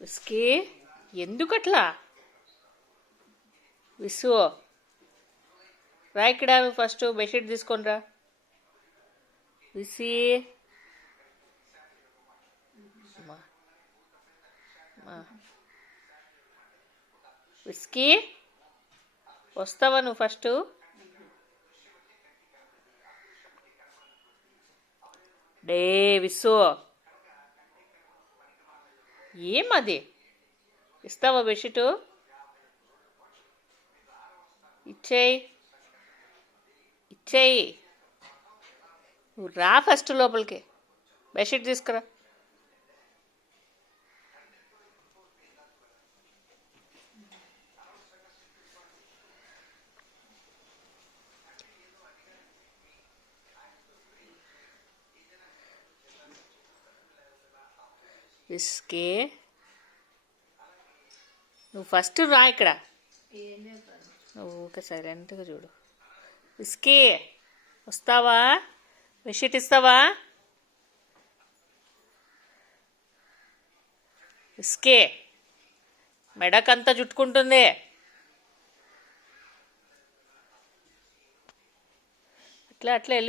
whisky ఎందుకట్లా విసు రా ఇక్కడ ఫస్ట్ బెడ్షీట్ తీసుకొని రా విసి విస్కీ వస్తావా నువ్వు ఫస్ట్ డే విసు ఏమది ఇస్తావా బెడ్షీటు ఇచ్చేయి ఇచ్చేయి నువ్వు రా ఫస్ట్ లోపలికి బెడ్షీట్ తీసుకురా విస్కీ నువ్వు ఫస్ట్ రా ఇక్కడ నువ్వు ఊకే సైలెంట్గా చూడు విస్కీ వస్తావా బెడ్షీట్ ఇస్తావా విస్కీ మెడకంతా చుట్టుకుంటుంది అట్లా అట్లా వెళ్ళి